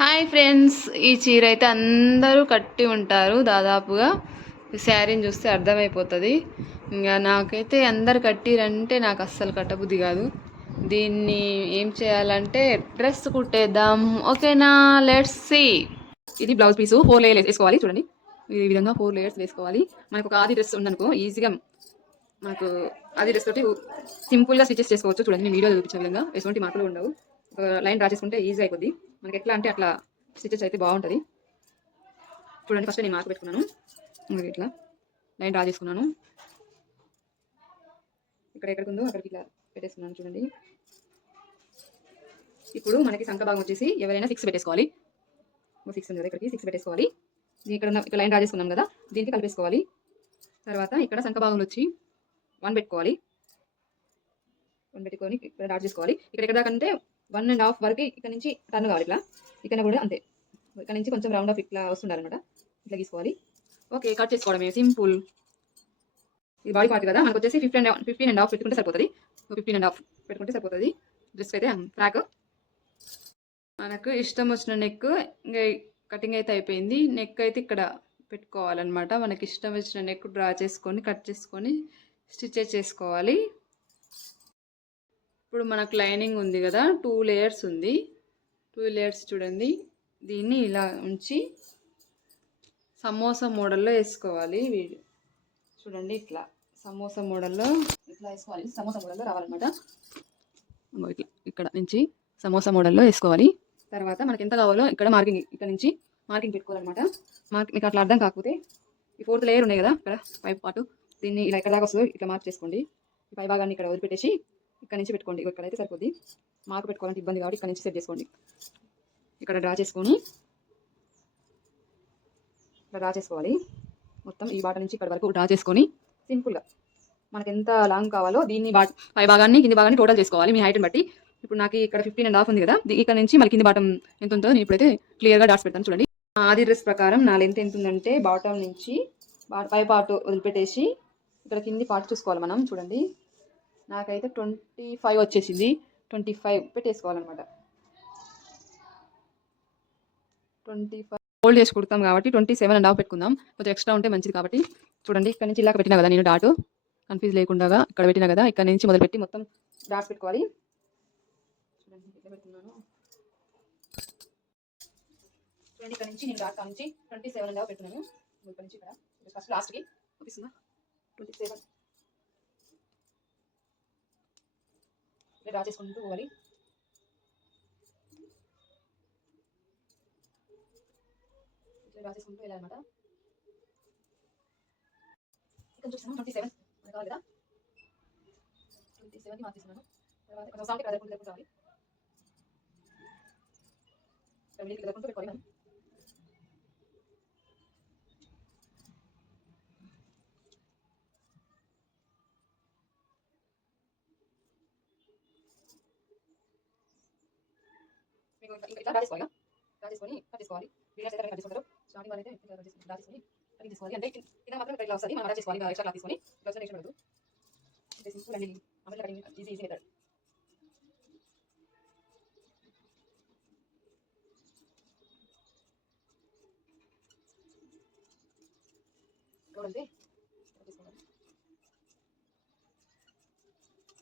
Hi friends ఈ చీర అయితే అందరూ కట్టి ఉంటారు దాదాపుగా. శారీని చూస్తే అర్థమైపోతుంది. ఇంకా నాకైతే అందరు కట్టిరంటే నాకు అస్సలు కట్టబుద్ధి కాదు. దీన్ని ఏం చేయాలంటే డ్రెస్ కుట్టేద్దాం. ఓకేనా? లెట్స్ సి ఇది బ్లౌజ్ పీసు ఫోర్ లేయర్స్ వేసుకోవాలి చూడండి. ఈ విధంగా ఫోర్ లేయర్స్ వేసుకోవాలి. మనకు ఒక ఆది డ్రెస్ ఉందనుకో ఈజీగా మనకు ఆది డ్రెస్ తోటి సింపుల్గా స్టిచెస్ చేసుకోవచ్చు. చూడండి నేను వీడియో చూపించిన విధంగా. ఎటువంటి మార్పులు ఉండవు. ఒక లైన్ డ్రా చేసుకుంటే ఈజీ అయిపోద్ది. మనకి ఎట్లా అంటే అట్లా స్టిచెస్ అయితే బాగుంటుంది. చూడండి ఫస్ట్ నేను మార్క్ పెట్టుకున్నాను. మనకి ఇట్లా లైన్ డ్రా చేసుకున్నాను. ఇక్కడ ఎక్కడికి ఉందో అక్కడికి ఇట్లా పెట్టేసుకున్నాను చూడండి. ఇప్పుడు మనకి సంఖ భాగం వచ్చేసి ఎవరైనా సిక్స్ పెట్టేసుకోవాలి. సిక్స్ ఉంది కదా ఇక్కడికి సిక్స్ పెట్టేసుకోవాలి. ఇది ఇక్కడ ఉన్న- ఇక్కడ లైన్ డ్రా చేసుకున్నాం కదా దీనికి కలిపేసుకోవాలి. తర్వాత ఇక్కడ సంఖ భాగంలో వచ్చి వన్ పెట్టుకోవాలి. వన్ పెట్టుకొని ఇక్కడ డాట్ చేసుకోవాలి. ఇక్కడ ఎక్కడ దాకా అంటే వన్ అండ్ హాఫ్ వరకు ఇక్కడ నుంచి టర్న్ కావాలి ఇట్లా. ఇక్కడ కూడా అంతే. ఇక్కడ నుంచి కొంచెం రౌండ్ ఆఫ్ ఇట్లా వస్తుండాలన్నమాట. ఇట్లా తీసుకోవాలి. ఓకే కట్ చేసుకోవడమే. సింపుల్ ఇది బాడీ పార్ట్ కదా. మనకు వచ్చేసి ఫిఫ్టీన్ ఫిఫ్టీన్ అండ్ హాఫ్ పెట్టుకుంటే సరిపోతుంది. ఫిఫ్టీన్ అండ్ హాఫ్ పెట్టుకుంటే సరిపోతుంది. డ్రెస్ అయితే ఫ్రాక్ మనకు ఇష్టం వచ్చిన నెక్ ఇంకా కటింగ్ అయితే అయిపోయింది. నెక్ అయితే ఇక్కడ పెట్టుకోవాలన్నమాట. మనకి ఇష్టం వచ్చిన నెక్ డ్రా చేసుకొని కట్ చేసుకొని స్టిచ్ చేసుకోవాలి. ఇప్పుడు మనకు లైనింగ్ ఉంది కదా టూ లేయర్స్ ఉంది. టూ లేయర్స్ చూడండి. దీన్ని ఇలా ఉంచి సమోసా మోడల్లో వేసుకోవాలి. వీడు చూడండి ఇట్లా సమోసా మోడల్లో ఇట్లా వేసుకోవాలి. సమోసా మోడల్లో రావాలన్నమాట. ఇట్లా ఇక్కడ నుంచి సమోసా మోడల్లో వేసుకోవాలి. తర్వాత మనకి ఎంత కావాలో ఇక్కడ మార్కింగ్ ఇక్కడ నుంచి మార్కింగ్ పెట్టుకోవాలన్నమాట. మార్క్ మీకు అట్లా అర్థం కాకపోతే ఈ ఫోర్త్ లేయర్ ఉన్నాయి కదా ఇక్కడ పై పాటు దీన్ని ఇలా ఎక్కడ దాకా వస్తుంది. ఇట్లా మార్క్ చేసుకోండి. ఈ పై భాగాన్ని ఇక్కడ వదిలిపెట్టేసి ఇక్కడ నుంచి పెట్టుకోండి. ఇక్కడ అయితే సరిపోద్ది. మార్క్ పెట్టుకోవాలంటే ఇబ్బంది కాబట్టి ఇక్కడ నుంచి సెట్ చేసుకోండి. ఇక్కడ డ్రా చేసుకొని ఇక్కడ డ్రా చేసుకోవాలి. మొత్తం ఈ బాట నుంచి ఇక్కడ వరకు డ్రా చేసుకొని సింపుల్గా మనకు ఎంత లాంగ్ కావాలో దీన్ని బా పై భాగాన్ని కింది భాగాన్ని టోటల్ చేసుకోవాలి మీ హైట్ని బట్టి. ఇప్పుడు నాకు ఇక్కడ ఫిఫ్టీన్ అండ్ హాఫ్ ఉంది కదా. ఇక్కడ నుంచి మళ్ళీ కింది బాటం ఎంత ఉంటుందో నేను ఇప్పుడైతే క్లియర్గా డాట్స్ పెడతాను చూడండి. ఆది డ్రెస్ ప్రకారం నా లెంత్ ఎంత ఉందంటే బాటం నుంచి బా- పై పార్ట్ వదిలిపెట్టేసి ఇక్కడ కింది పార్ట్ చూసుకోవాలి మనం చూడండి. నాకైతే ట్వంటీ ఫైవ్ వచ్చేసింది. ట్వంటీ ఫైవ్ పెట్టేసుకోవాలన్నమాట. ట్వంటీ ఫైవ్ హోల్డ్ చేసి కుడతాం కాబట్టి ట్వంటీ సెవెన్ అండ్ హాఫ్ పెట్టుకుందాం. కొంచెం ఎక్స్ట్రా ఉంటే మంచిది కాబట్టి. చూడండి ఇక్కడ నుంచి ఇలాగ పెట్టినా కదా నేను డాట్. కన్ఫ్యూజ్ లేకుండా ఇక్కడ పెట్టినా కదా ఇక్కడ నుంచి మొదలుపెట్టి మొత్తం డాట్స్ పెట్టుకోవాలి. చూడండి ఇట్లా పెడుతున్నాను. చూడండి ఇక్కడ నుంచి నేను డాట్ నుంచి ట్వంటీ సెవెన్ అండ్ హాఫ్ పెట్టున్నాను. ఇక్కడ నుంచి ఇక్కడ. ఫస్ట్ లాస్ట్కి. చూపిస్తుందా? Twenty seven. ఇలా డ్రా చేసుకుంటూ పోవాలి. ఇట్లా డ్రా చేసుకుంటూ వెళ్ళాలన్నమాట. ఇక్కడ చూస్తాము ట్వంటీ సెవెన్ మనకు కావాలి కదా. ట్వంటీ సెవెన్కి మార్చేస్తున్నాను. తర్వాత కొంచెం సాఫ్ట్ కదలకుండా జరుపుకోవాలి ఫ్యామిలీకి జరుపుకుంటూ పెట్టుకోవాలి మనం. ఇట్లా డ్రా చేసుకోవాలి డ్రా వీడియోస్ అయితే కట్ స్టార్టింగ్ వాళ్ళైతే ఇట్లా డ్రా చేసుకొని అంటే మాత్రం ఇట్లా వస్తుంది మనం ఎక్స్ట్రా తీసుకొని బ్లౌజ్ నెక్స్ట్ సింపుల్ అండి అమలు కటింగ్ ఈజీ ఈజీ మెథడ్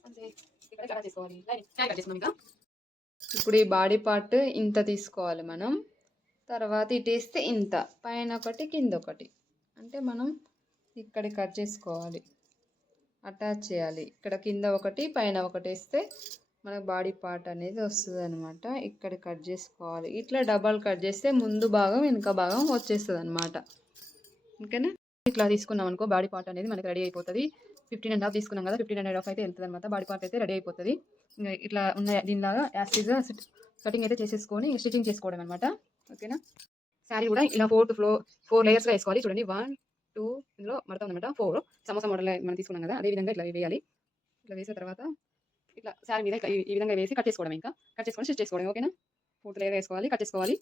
అంతే ఇక్కడ కట్ చేసుకోవాలి? లైన్ కట్ చేసుకున్నాం ఇంకా. ఇప్పుడు ఈ బాడీ పార్ట్ ఇంత తీసుకోవాలి మనం. తర్వాత ఇటు వేస్తే ఇంత. పైన ఒకటి కింద ఒకటి. అంటే మనం ఇక్కడ కట్ చేసుకోవాలి. అటాచ్ చేయాలి. ఇక్కడ కింద ఒకటి పైన ఒకటి వేస్తే మనకు బాడీ పార్ట్ అనేది వస్తుంది అనమాట ఇక్కడ కట్ చేసుకోవాలి. ఇట్లా డబల్ కట్ చేస్తే ముందు భాగం వెనుక భాగం వచ్చేస్తుంది అనమాట ఓకేనా? ఇట్లా తీసుకున్నాం అనుకో బాడీ పార్ట్ అనేది మనకి రెడీ అయిపోతుంది. ఫిఫ్టీన్ అండ్ హాఫ్ తీసుకున్నాం కదా ఫిఫ్టీన్ అండ్ హాఫ్ అయితే వెళ్తుంది అనమాట బాడీ పార్ట్ అయితే రెడీ అయిపోతుంది. ఇట్లా ఉన్న దీనిలాగా యాస్టీగా కటింగ్ అయితే చేసేసుకొని స్టిచ్చింగ్ చేసుకోవడం అనమాట ఓకేనా? శారీ కూడా ఇలా ఫోర్ టు ఫ్లో ఫోర్ లేయర్స్గా వేసుకోవాలి. చూడండి వన్ టూ ఇందులో మడత ఉందన్నమాట. ఫోర్ సమోసా మోడల్ మనం తీసుకున్నాం కదా అదే విధంగా ఇట్లా వేయాలి. ఇట్లా వేసిన తర్వాత ఇట్లా శారీ మీద ఈ- ఈ విధంగా వేసి కట్ చేసుకోవడం ఇంకా. కట్ చేసుకొని స్టిచ్ చేసుకోవడం ఓకేనా? ఫోర్త్ లేయర్ వేసుకోవాలి కట్ చేసుకోవాలి.